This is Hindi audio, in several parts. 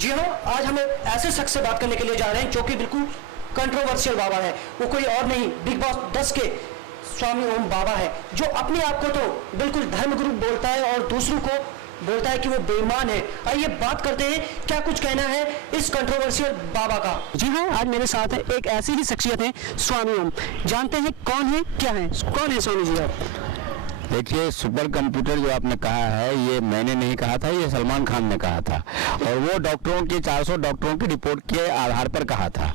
जी हाँ, आज हम एक ऐसे शख्स से बात करने के लिए जा रहे हैं जो कि बिल्कुल कंट्रोवर्शियल बाबा है। वो कोई और नहीं, बिग बॉस 10 के स्वामी ओम बाबा है, जो अपने आप को तो बिल्कुल धर्मगुरु बोलता है और दूसरों को बोलता है कि वो बेईमान है। आइए बात करते हैं क्या कुछ कहना है इस कंट्रोवर्शियल बाबा का। जी हाँ, आज मेरे साथ है एक ऐसी ही शख्सियत है, स्वामी ओम। जानते हैं कौन है, क्या है, कौन है स्वामी जी आप? देखिए, सुपर कंप्यूटर जो आपने कहा है ये मैंने नहीं कहा था, ये सलमान खान ने कहा था और वो डॉक्टरों की 400 डॉक्टरों की रिपोर्ट के आधार पर कहा था।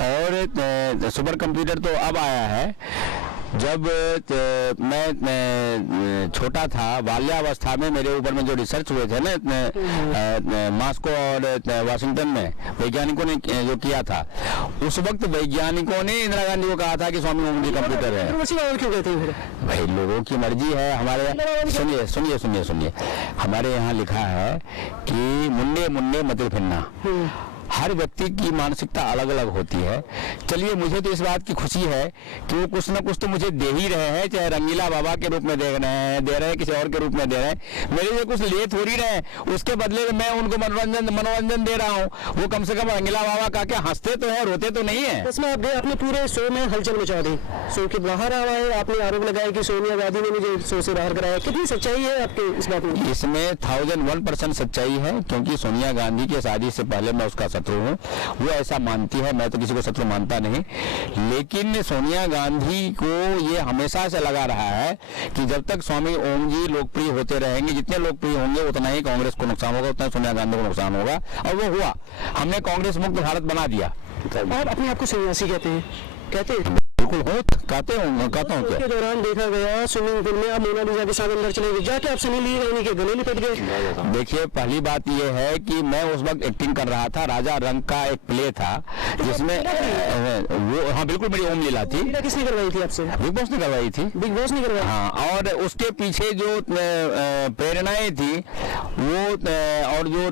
और सुपर कंप्यूटर तो अब आया है। जब मैं छोटा था, बाल्यावस्था में मेरे ऊपर में जो रिसर्च हुए थे ना मॉस्को और वाशिंगटन में वैज्ञानिकों ने जो किया था, उस वक्त वैज्ञानिकों ने इंदिरा गांधी को कहा था कि स्वामी ओम जी कंप्यूटर है। क्यों कहते हैं भाई, लोगों की मर्जी है। हमारे सुनिए सुनिए सुनिए सुनिए हमारे यहाँ लिखा है कि मुन्ने मुन्ने मतिल फिन्ना। हर व्यक्ति की मानसिकता अलग अलग होती है। चलिए, मुझे तो इस बात की खुशी है कि वो कुछ ना कुछ तो मुझे दे ही रहे हैं, चाहे रंगीला बाबा के रूप में दे रहे हैं, किसी और के रूप में दे रहे हैं। मेरे लिए कुछ ले थोड़ी रहे, उसके बदले में मैं उनको मनोरंजन दे रहा हूँ। वो कम से कम रंगीला बाबा का क्या हंसते तो है, रोते तो नहीं है। इसमें आपने पूरे शो में हलचल मचा दी, शो के बाहर आ रहा है। आपने आरोप लगाया कि सोनिया गांधी ने मुझे शो से बाहर कराया। कितनी सच्चाई है आपके इस बात में? इसमें 1001% सच्चाई है, क्योंकि सोनिया गांधी की शादी से पहले मैं उसका शत्रु हूँ। वो ऐसा मानती है, मैं तो किसी को शत्रु मानता नहीं। लेकिन सोनिया गांधी को ये हमेशा से लगा रहा है कि जब तक स्वामी ओम जी लोकप्रिय होते रहेंगे, जितने लोकप्रिय होंगे उतना ही कांग्रेस को नुकसान होगा, उतना सोनिया गांधी को नुकसान होगा। और वो हुआ, हमने कांग्रेस मुक्त भारत बना दिया। आप अपने आप को सन्यासी कहते हैं? बिल्कुल हो, कहता हूँ। के दौरान देखा गया स्विमिंग पूल में आप मोनालिसा के साथ अंदर चले गए, जाके आप सनी लियोनी के गले लिपट गए। देखिए, पहली बात ये है कि मैं उस वक्त एक्टिंग कर रहा था। राजा रंग का एक प्ले था जिसमें वो, हाँ बिल्कुल, मेरी ओम लीला थी। किसने करवाई थी आपसे? बिग बॉस ने करवाई थी। बिग बॉस ने करवाई? हाँ, और उसके पीछे जो प्रेरणाएं थी वो और जो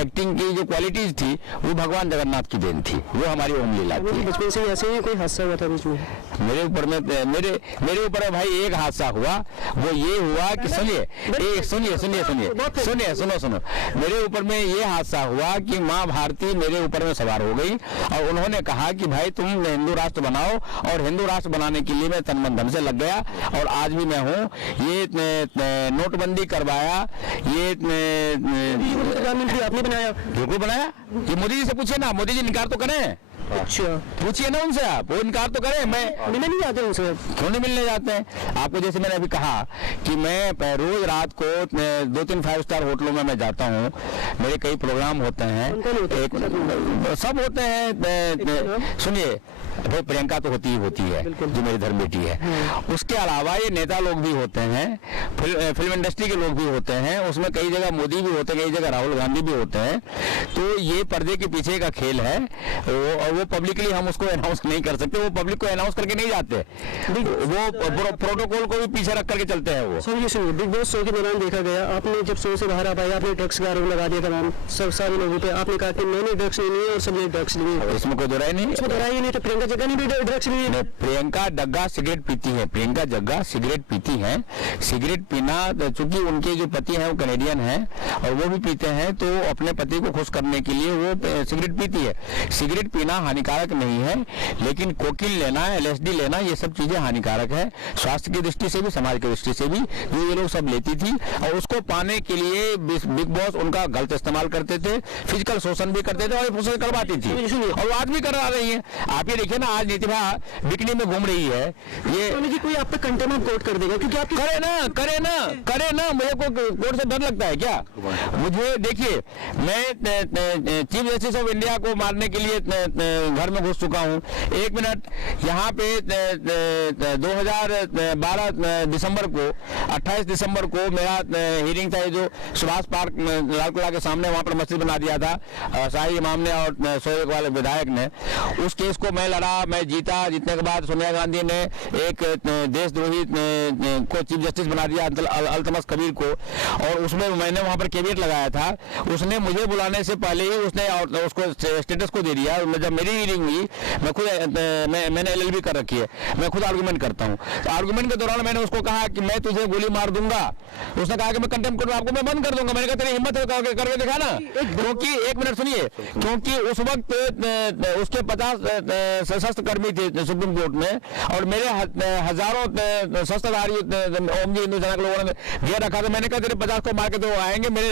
एक्टिंग की जो क्वालिटीज थी वो भगवान जगन्नाथ की देन थी। वो हमारी ओम लीला थी। बचपन से ऐसे ही कोई हादसा हुआ था बीच में? मेरे ऊपर में मेरे ऊपर भाई एक हादसा हुआ। वो ये हुआ कि सुनो, मेरे ऊपर में ये हादसा हुआ कि माँ भारती मेरे ऊपर में सवार हो गई और उन्होंने कहा कि भाई तुम हिंदू राष्ट्र बनाओ, और हिंदू राष्ट्र बनाने के लिए मैं तन मन धन से लग गया और आज भी मैं हूँ। ये नोटबंदी करवाया, ये प्रधानमंत्री आपने बनाया? बिल्कुल बनाया। ये मोदी जी से पूछे ना, मोदी जी इनकार तो करें। अच्छा, पूछिए ना उनसे, आप वो इनकार तो करें। मैं मिलने नहीं जाते उनसे? क्यों नहीं मिलने जाते हैं? आपको जैसे मैंने अभी कहा कि मैं रोज रात को 2-3 5 स्टार होटलों में मैं जाता हूँ। मेरे कई प्रोग्राम होते हैं। सब होते हैं। सुनिए भाई, प्रियंका तो होती है जो मेरी धर्म बेटी है। उसके अलावा ये नेता लोग भी होते हैं, फिल्म इंडस्ट्री के लोग भी होते हैं। उसमें कई जगह मोदी भी होते हैं, कई जगह राहुल गांधी भी होते हैं। तो ये पर्दे के पीछे का खेल है। वो पब्लिकली हम उसको अनाउंस नहीं कर सकते। वो पब्लिक को अनाउंस करके नहीं जाते, वो प्रोटोकॉल को भी पीछे रख करके चलते हैं। वो सुनिए, बिग बॉस शो के दौरान देखा गया, आपने जब शो से बाहर आ पाए, आपने ड्रग्स का आरोप लगा दिया तमाम सारे लोगों पे। आपने कहा कि मैंने ड्रग्स नहीं लिए और सबने ड्रग्स लिए। इसमें कोई दोहराई नहीं। तो प्रियंका जग्गा ने भी ड्रग्स लिए? प्रियंका जग्गा सिगरेट पीती है। प्रियंका जग्गा सिगरेट पीती है। सिगरेट पीना, चूंकि उनके जो पति हैं वो कैनेडियन हैं और वो भी पीते हैं, तो अपने पति को खुश करने के लिए वो सिगरेट पीती है। सिगरेट पीना हानिकारक नहीं है, लेकिन कोकीन लेना, LSD लेना, ये सब चीजें हानिकारक है, स्वास्थ्य की दृष्टि से भी, समाज की दृष्टि से भी। जो ये लोग सब लेती थी और उसको पाने के लिए बिग बॉस उनका गलत इस्तेमाल करते थे, फिजिकल शोषण भी करते थे और उसे करवाती थी और आज भी करा रही है। आप ये देखिए ना, आज नीतिभा बिकनी में घूम रही है। ये कोई आप पे कंटेम्प्ट कोर्ट कर देगा क्योंकि आप करे ना। मुझे को कोर्ट से डर लगता है क्या? मुझे देखिए, मैं चीफ जस्टिस ऑफ इंडिया को मारने के लिए घर में घुस चुका हूँ। 1 मिनट, यहाँ पे 2012 दिसंबर को, 28 दिसंबर को मेरा हियरिंग था, जो सुभाष पार्क लाल किला के सामने, वहाँ पर मस्जिद बना दिया था शाही इमाम ने और शोएब वाले विधायक ने। उस केस को मैं लड़ा मैं जीता, जीतने के बाद सोनिया गांधी ने एक देशद्रोही को चीफ जस्टिस बना दिया, अल्तमश कबीर को, और उसमें मैंने वहां पर कैबिनेट लगाया था। उसने मुझे बुलाने से पहले ही उसने उसको स्टेटस को दे दिया। जब मेरी हीयरिंग हुई, मैं खुद मैंने LLB कर रखी है, मैं खुद आर्गूमेंट करता हूँ, तो आर्गूमेंट के दौरान मैंने उसको कहा कि मैं तुझे गोली मार दूंगा। उसने कहा कि मैं कंटेम्प्ट कोर्ट में आपको मैं बंद कर दूंगा। मैंने कहा तेरी हिम्मत है करके दिखा ना, क्योंकि एक मिनट सुनिए, क्योंकि उस वक्त उसके 50 सशस्त्र कर्मी थे सुप्रीम कोर्ट में, और मेरे हजारों शस्त्रधारी ओमजी हिंदू सेना के लोगों ने घेर रखा था। मैंने कहा तेरे 50 को मार के तो आएंगे, मेरे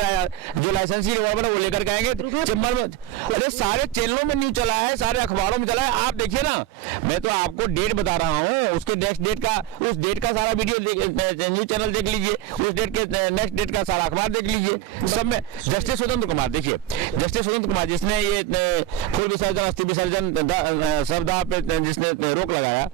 जो लाइसेंसी रिवॉल्वर है वो लेकर के आएंगे चेम्बर में। अरे सारे चैनलों में न्यूज चला है, सारे अखबारों में चला है, आप देखिए ना। मैं तो आपको डेट बता रहा हूँ, उसके नेक्स्ट डेट का, उस डेट का सारा वीडियो न्यूज चैनल देख लीजिए, उस डेट के नेक्स्ट डेट का सारा अखबार देख लीजिए, सब में। जस्टिस स्वतंत्र कुमार, देखिए जस्टिस स्वतंत्र कुमार जिसने ये फूल विसर्जन, अस्थि विसर्जन शवदाह पे जिसने रोक लगाया,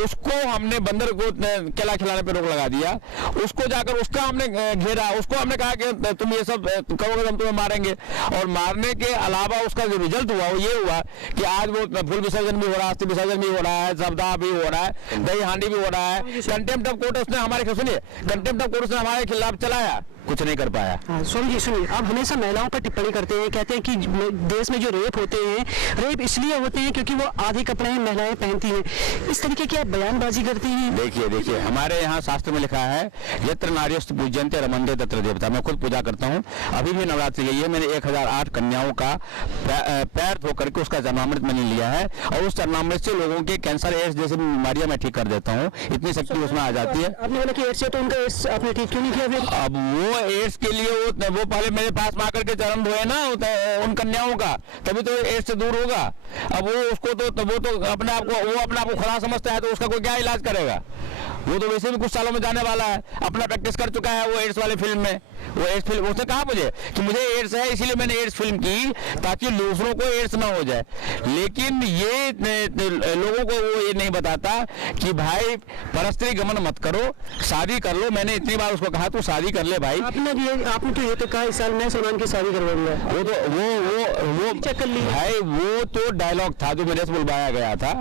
उसको हमने बंदर को केला खिलाने पे रोक लगा दिया। उसको जाकर उसका हमने घेरा, उसको हमने कहा कि तुम ये सब करोगे तो हम तुम्हें मारेंगे। और मारने के अलावा उसका जो रिजल्ट हुआ वो ये हुआ कि आज वो फूल विसर्जन भी हो रहा है, अस्थि विसर्जन भी हो रहा है, शवदाह भी हो रहा है, दही हांडी भी हो रहा है। कंटेम्प्ट ऑफ कोर्ट उसने हमारे, सुनिए, कंटेम्प्ट ऑफ कोर्ट उसने हमारे खिलाफ चलाया, कुछ नहीं कर पाया। स्वामी जी सुनिए, आप हमेशा महिलाओं पर टिप्पणी करते हैं, कहते हैं कि देश में जो रेप होते हैं, रेप इसलिए होते हैं क्योंकि वो आधे कपड़े महिलाएं पहनती हैं। इस तरीके की आप बयानबाजी करती हैं। देखिए हमारे यहाँ शास्त्र में लिखा है, यत्र नार्यस्तु पूज्यन्ते रमन्ते तत्र देवता। मैं खुद पूजा करता हूँ, अभी भी नवरात्रि गई है, मैंने 1008 कन्याओं का पैर धो करके उसका चरणामृत मैंने लिया है, और उस चरणामृत से लोगों के कैंसर, एड्स जैसे बीमारियां मैं ठीक कर देता हूँ। इतनी शक्ति उसमें आ जाती है। आपने बोला कि एड्स है, तो उनका एड्स आपने ठीक क्यों नहीं किया फिर? अब वो एड्स के लिए वो पहले मेरे पास में आकर के चरण धोए ना उन कन्याओं का, तभी तो एड्स से दूर होगा। अब वो उसको तो वो तो अपने आप को खुदा समझता है, तो उसका कोई क्या इलाज करेगा? वो तो वैसे भी कुछ सालों में जाने वाला है, अपना प्रैक्टिस कर चुका है वो एड्स वाले फिल्म में। वो एड्स फिल्म, उसने कहा मुझे कि मुझे एड्स है, इसीलिए मैंने एड्स फिल्म की ताकि दूसरों को एड्स ना हो जाए। लेकिन ये लोगों को वो ये नहीं बताता कि भाई परस्त्री गमन मत करो, शादी कर लो। मैंने इतनी बार उसको कहा तू शादी कर ले भाई। आपने तो ये तो कहा इस साल मैं सलमान की शादी करवा दूंगा। वो चेक कर ली भाई, वो तो डायलॉग था जो मेरे से बुलवाया गया था,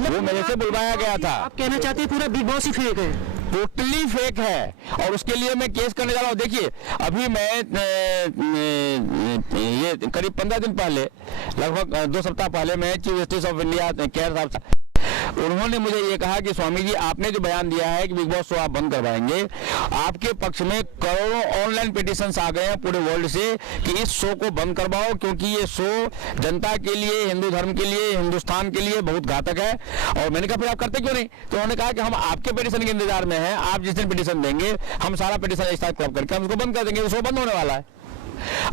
वो मेरे से बुलवाया गया था। आप कहना चाहते हैं पूरा बिग बॉस ही फेक है? टोटली फेक है, और उसके लिए मैं केस करने जा रहा हूँ। देखिए अभी मैं ये करीब 15 दिन पहले, लगभग 2 सप्ताह पहले, मैं chief justice of India care साहब, उन्होंने मुझे ये कहा कि स्वामी जी आपने जो बयान दिया है कि बिग बॉस शो आप बंद करवाएंगे, आपके पक्ष में करोड़ों ऑनलाइन पिटीशंस आ गए हैं पूरे वर्ल्ड से कि इस शो को बंद करवाओ, क्योंकि ये शो जनता के लिए, हिंदू धर्म के लिए, हिंदुस्तान के लिए बहुत घातक है। और मैंने कहा फिर आप करते क्यों नहीं? तो उन्होंने कहा कि हम आपके पिटीशन के इंतजार में हैं, आप जिस दिन पिटीशन देंगे हम सारा पिटीशन एक साथ क्लब करके हम उसको बंद कर देंगे, शो बंद होने वाला है।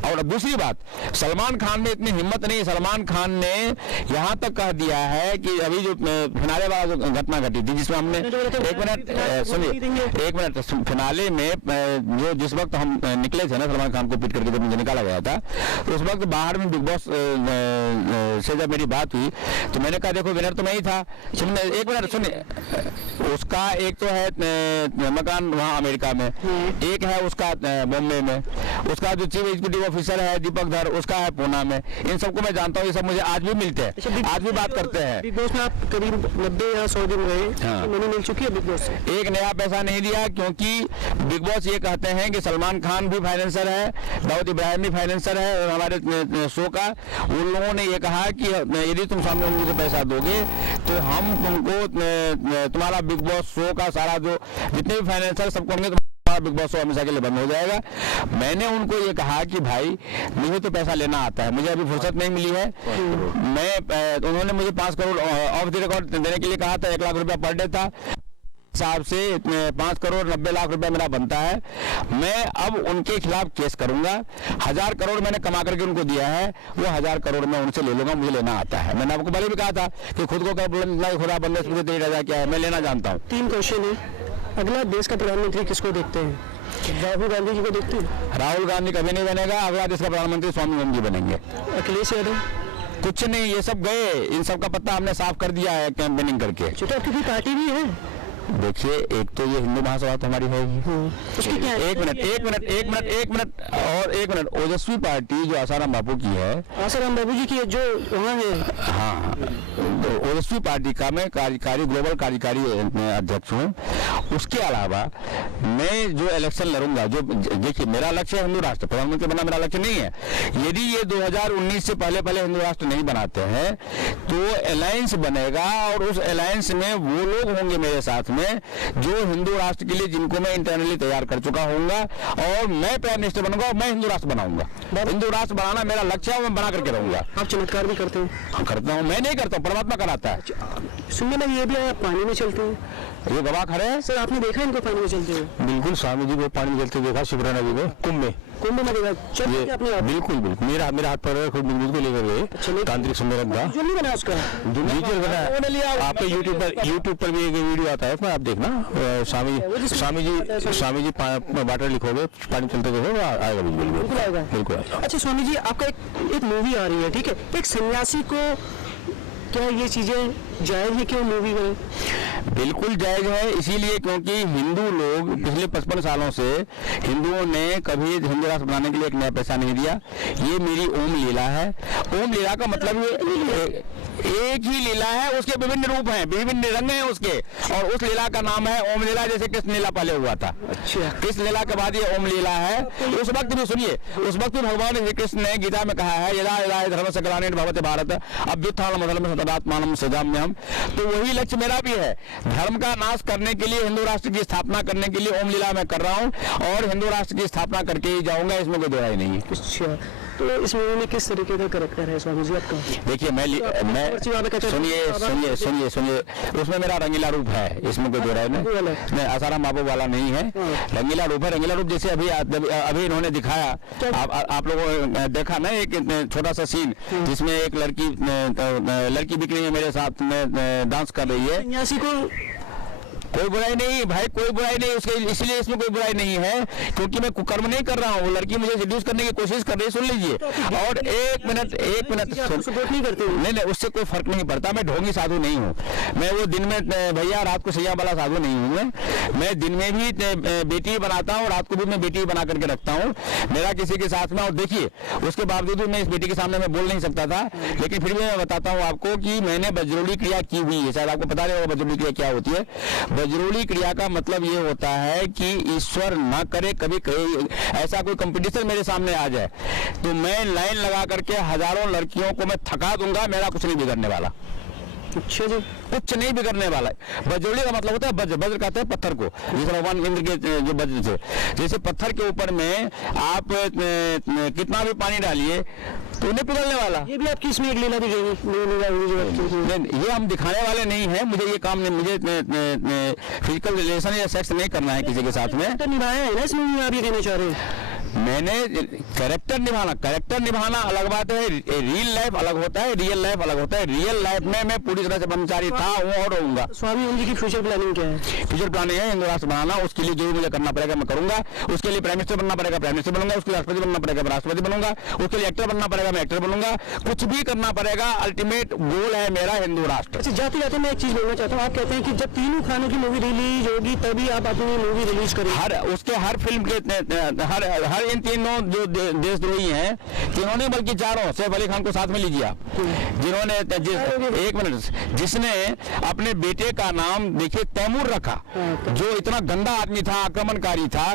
और दूसरी बात, सलमान खान में इतनी हिम्मत नहीं। सलमान खान ने यहां तक कह दिया है कि अभी जो फिनाले वाला जो घटना घटी थी, जिसमें हमने एक मिनट फिनाले में जो जिस वक्त हम निकले थे ना, सलमान खान को पीट करके जब मुझे निकाला गया था, तो उस वक्त बाहर में बिग बॉस से जब मेरी बात हुई तो मैंने कहा देखो विनर तो मैं ही था। एक मिनट सुनिए, उसका एक तो है मकान वहाँ अमेरिका में, एक है उसका बॉम्बे में, उसका जो चीफ एग्जीक्यूटिव ऑफिसर है दीपक धर, उसका है पूना में। इन सबको मैं जानता हूँ, ये सब मुझे आज भी मिलते हैं, आज भी बात करते हैं। बिग बॉस में आप करीब 90 या 100 दिन रहे, हाँ। मैंने मिल चुकी है बिग बॉस से, एक नया पैसा नहीं दिया, क्योंकि बिग बॉस ये कहते हैं कि सलमान खान भी फाइनेंसर है, दाऊद इब्राहिम भी फाइनेंसर है हमारे शो का। उन लोगों ने ये कहा कि यदि तुम सामने उनको पैसा दोगे तो हम तुमको तुम्हारा बिग बॉस शो का सारा जो जितने भी फाइनेंसर सबको होंगे बिग बॉस शो हमेशा के लिए बंद हो जाएगा। मैंने उनको ये कहा कि भाई मुझे तो पैसा लेना आता है, मुझे अभी फुर्सत नहीं मिली है। उन्होंने मुझे 5 करोड़ ऑफ द रिकॉर्ड देने के लिए कहा था, 1 लाख रुपया पर डे था हिसाब से 5 करोड़ 90 लाख रुपया मेरा बनता है। मैं अब उनके खिलाफ केस करूंगा। 1000 करोड़ मैंने कमा करके उनको दिया है, वो 1000 करोड़ मैं उनसे ले लूंगा, मुझे लेना आता है। मैंने आपको पहले भी कहा था कि खुद को खुदा बंदे से तेरी रजा क्या है, मैं लेना जानता हूँ। 3 क्वेश्चन है। अगला देश का प्रधानमंत्री किसको देखते हैं? राहुल गांधी जी को देखते हैं? राहुल गांधी कभी नहीं बनेगा। अगला देश का प्रधानमंत्री स्वामी गांधी बनेंगे। अखिलेश यादव? कुछ नहीं, ये सब गए, इन सब का पत्ता हमने साफ कर दिया है कैंपेनिंग करके। छोटा आपकी पार्टी भी है? देखिए, एक तो ये हिंदू महासभा तो हमारी है ही। उसकी क्या है? एक मिनट ओजस्वी पार्टी जो आसाराम बापू की है, आसाराम बाबू जी की जो वहाँ है, हाँ, तो ओजस्वी पार्टी का मैं कार्यकारी ग्लोबल कार्यकारी अध्यक्ष हूँ। उसके अलावा मैं जो इलेक्शन लड़ूंगा, जो देखिए मेरा लक्ष्य है हिंदू राष्ट्र, प्रधानमंत्री बनना मेरा लक्ष्य नहीं है। यदि ये 2019 से पहले हिंदू राष्ट्र नहीं बनाते हैं तो अलायंस बनेगा, और उस अलायंस में वो लोग होंगे मेरे साथ में जो हिंदू राष्ट्र के लिए, जिनको मैं इंटरनली तैयार कर चुका हूँगा, और मैं प्राइम मिनिस्टर बनूंगा और मैं हिंदू राष्ट्र बनाऊंगा। हिंदू राष्ट्र बनाना मेरा लक्ष्य है, मैं बना करके रहूंगा। आप चमत्कार भी करते हैं? करता हूँ, मैं नहीं करता हूँ, परमात्मा कराता है। सुनने में ये भी आया पानी में चलते हैं, ये गवाह खड़े हैं। सर आपने देखा इनको पानी में चलते हुए? बिल्कुल, स्वामी जी को पानी में चलते देखा, शिवरा नदी में, कुंभ में देखा। चलिए आपने बिल्कुल मेरा हाथ पर खुद को लेकर गए, तांत्रिक सम्मेलन था। जो नहीं बना उसका वीडियो बना, आपके यूट्यूब पर भी एक वीडियो आता है, आप देखना। स्वामी जी वाटर लिखोगे, पानी चलते देखो, आएगा बिल्कुल आएगा। अच्छा स्वामी जी, आपका एक मूवी आ रही है, ठीक है, एक सन्यासी को क्या ये चीजें जायज है क्यों मूवी में? बिल्कुल जायज है, इसीलिए क्योंकि हिंदू लोग पिछले 55 सालों से हिंदुओं ने कभी हिंदू राष्ट्र बनाने के लिए एक नया पैसा नहीं दिया। ये मेरी ओम लीला है। ओम लीला का मतलब ये एक ही लीला है, उसके विभिन्न रूप हैं, विभिन्न रंग हैं उसके, और उस लीला का नाम है ओम लीला। जैसे कृष्ण लीला पहले हुआ था, अच्छा, कृष्ण लीला के बाद ये ओम लीला है। उस वक्त भी सुनिए, उस वक्त भी भगवान श्री कृष्ण ने गीता में कहा है, यदा यदा धर्म से ग्लानिर् भवति भारत अभ्युत्थानम् अधर्मस्य तदात्मानं सृजाम्यहम्। तो वही लक्ष्य मेरा भी है, धर्म का नाश करने के लिए हिंदू राष्ट्र की स्थापना करने के लिए ओम लीला मैं कर रहा हूँ, और हिंदू राष्ट्र की स्थापना करके ही जाऊंगा, इसमें कोई दो राय नहीं है। अच्छा, तो इस मूवी में किस तरीके का कैरेक्टर है स्वामी जी आपका? देखिए मैं सुनिए, उसमें मेरा रंगीला रूप है, इसमें कोई दो राय नहीं, आसाराम बाबू वाला नहीं है। रंगीला रूप है, रंगीला रूप जैसे अभी इन्होंने दिखाया, आप लोगों ने देखा ना एक छोटा सा सीन जिसमें एक लड़की बिक रही है, मेरे साथ में डांस कर रही है। सन्यासी को कोई बुराई नहीं भाई, कोई बुराई नहीं उसके, इसलिए इसमें कोई बुराई नहीं है क्योंकि मैं कुकर्म नहीं कर रहा हूँ। वो लड़की मुझे सेड्यूस करने की कोशिश कर रही है, सुन लीजिए। और एक मिनट सपोर्ट नहीं करते? नहीं, उससे कोई फर्क नहीं पड़ता। मैं ढोंगी साधु नहीं हूँ, मैं वो दिन में भैया रात को सैया वाला साधु नहीं हूँ। मैं दिन में भी बेटी बनाता हूँ, रात को भी मैं बेटी बना करके रखता हूँ, मेरा किसी के साथ में। और देखिए उसके बावजूद मैं इस बेटी के सामने मैं बोल नहीं सकता था, लेकिन फिर भी मैं बताता हूँ आपको कि मैंने वज्रोली क्रिया की हुई है। शायद आपको पता नहीं होगा वज्रोली क्रिया क्या होती है। वज्रोली क्रिया का मतलब ये होता है कि ईश्वर न करे कभी ऐसा कोई कंपटीशन मेरे सामने आ जाए तो मैं लाइन लगा करके हजारों लड़कियों को मैं थका दूंगा, मेरा कुछ नहीं बिगड़ने वाला। अच्छा जी, कुछ नहीं बिगड़ने वाला है। वज्रोली का मतलब होता है वज्र, वज्र कहते हैं पत्थर को, जैसे भगवान इंद्र के जो वज्र से, जैसे पत्थर के ऊपर में आप कितना भी पानी डालिए तो नहीं पिघलने वाला। ये भी आपकी इसमें एक लीला भी ये हम दिखाने वाले नहीं है, मुझे ये काम नहीं, मुझे फिजिकल रिलेशन या सेक्स नहीं करना है किसी के साथ में। तो निभाया है ना इसमें, आप ये कहना चाह रहे हैं? मैंने कैरेक्टर निभाना अलग बात है, रियल लाइफ अलग होता है, रियल लाइफ अलग होता है। रियल लाइफ में मैं पूरी तरह से ब्रह्मचारी था, हूँ और रहूंगा। स्वामी ओम जी की फ्यूचर प्लानिंग क्या है? फ्यूचर प्लानिंग है हिंदू राष्ट्र बनाना, उसके लिए जो मुझे करना पड़ेगा मैं करूंगा। उसके लिए प्राइम मिनिस्टर बनना पड़ेगा, प्राइम मिनिस्टर बनूंगा। उसके लिए राष्ट्रपति बनना पड़ेगा, राष्ट्रपति बनूंगा। उसके लिए एक्टर बनना पड़ेगा, मैं एक्टर बनूंगा। कुछ भी करना पड़ेगा, अल्टीमेट गोल है मेरा हिंदू राष्ट्र। अच्छा, जाते जाते मैं एक चीज बोलना चाहता हूँ, आप कहते हैं कि जब तीनों खानों की मूवी रिलीज होगी तभी आप अपनी मूवी रिलीज करेंगे। हर फिल्म के हर इन तीनों जो देशद्रोही हैं, तीनों नहीं बल्कि चारों, सैफ अली खान को साथ में लीजिए आप, जिन्होंने एक मिनट, जिसने अपने बेटे का नाम देखिए तैमूर रखा, जो इतना गंदा आदमी था, आक्रमणकारी था।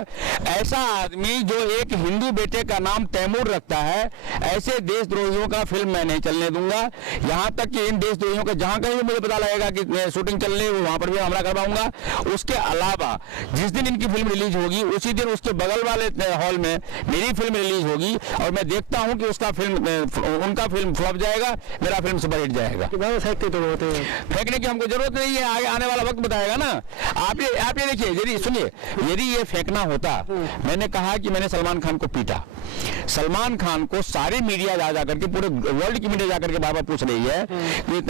ऐसा आदमी जो एक हिंदू बेटे का नाम तैमूर रखता है, ऐसे देशद्रोहियों का फिल्म मैं नहीं चलने दूंगा। यहां तक कि इन देशद्रोहियों का जहां कहीं भी मुझे पता लगेगा कि शूटिंग चल रही है वहां पर भी हमला करवाऊंगा। उसके अलावा जिस दिन इनकी फिल्म रिलीज होगी उसी दिन उसके बगल वाले हॉल में मेरी फिल्म रिलीज होगी, और मैं देखता हूं कि उनका फिल्म फ्लॉप जाएगा, मेरा फिल्म सुपरहिट जाएगा। फेंकते तो होते हैं, फेंकने की हमको जरूरत नहीं है, आगे आने वाला वक्त बताएगा ना। आप ये देखिए, यदि सुनिए, यदि ये फेंकना होता, मैंने कहा कि मैंने सलमान खान को पीटा। सलमान खान को सारी मीडिया जा करके, पूरे वर्ल्ड की मीडिया जाकर के बाबा पूछ रही है कि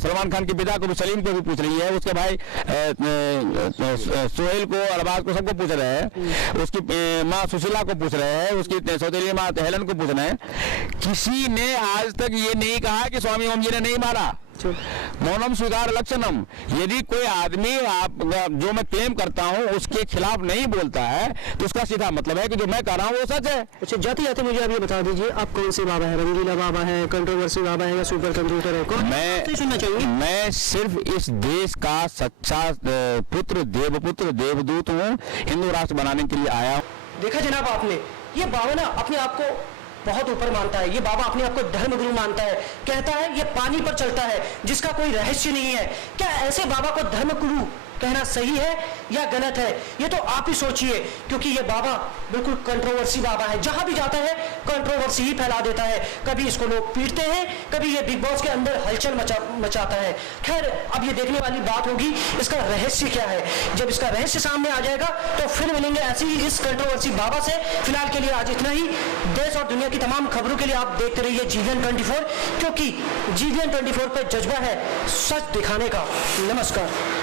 सलमान खान के पिता को भी, सलीम को भी पूछ रही है, उसके भाई सोहेल को, अरबाज को, सबको पूछ रहे हैं, उसकी माँ सुशीला को पूछ रहे हैं, उसकी सौतेली माँ हेलन को पूछ रहे हैं। किसी ने आज तक ये नहीं कहा कि स्वामी ओम जी ने नहीं मारा। मौनम स्वीकार लक्षणम। यदि कोई आदमी आप जो मैं क्लेम करता हूँ उसके खिलाफ नहीं बोलता है तो उसका सीधा मतलब है कि जो मैं कह रहा हूँ वो सच है। अच्छा, जाते जाते मुझे आप ये बता दीजिए, आप कौन से बाबा है? रंगीला बाबा है, कंट्रोवर्सी बाबा है, या सुपर कंप्यूटर है? कौन सुनना चाहिए? मैं सिर्फ इस देश का सच्चा पुत्र, देवपुत्र, देवदूत हूँ, हिंदू राष्ट्र बनाने के लिए आया हूँ। देखा जनाब आपने, ये बाबा ना अपने आप को बहुत ऊपर मानता है। ये बाबा अपने आप को धर्मगुरु मानता है, कहता है ये पानी पर चलता है जिसका कोई रहस्य नहीं है। क्या ऐसे बाबा को धर्मगुरु कहना सही है या गलत है? ये तो आप ही सोचिए, क्योंकि ये बाबा बिल्कुल कंट्रोवर्सी बाबा है। जहां भी जाता है कंट्रोवर्सी ही फैला देता है। कभी इसको लोग पीटते हैं, कभी ये बिग बॉस के अंदर हलचल मचाता है। खैर, अब ये देखने वाली बात होगी इसका रहस्य क्या है। जब इसका रहस्य सामने आ जाएगा तो फिर मिलेंगे ऐसी ही इस कंट्रोवर्सी बाबा से। फिलहाल के लिए आज इतना ही। देश और दुनिया की तमाम खबरों के लिए आप देखते रहिए GVN 24, क्योंकि GVN 24 पर जज्बा है सच दिखाने का। नमस्कार।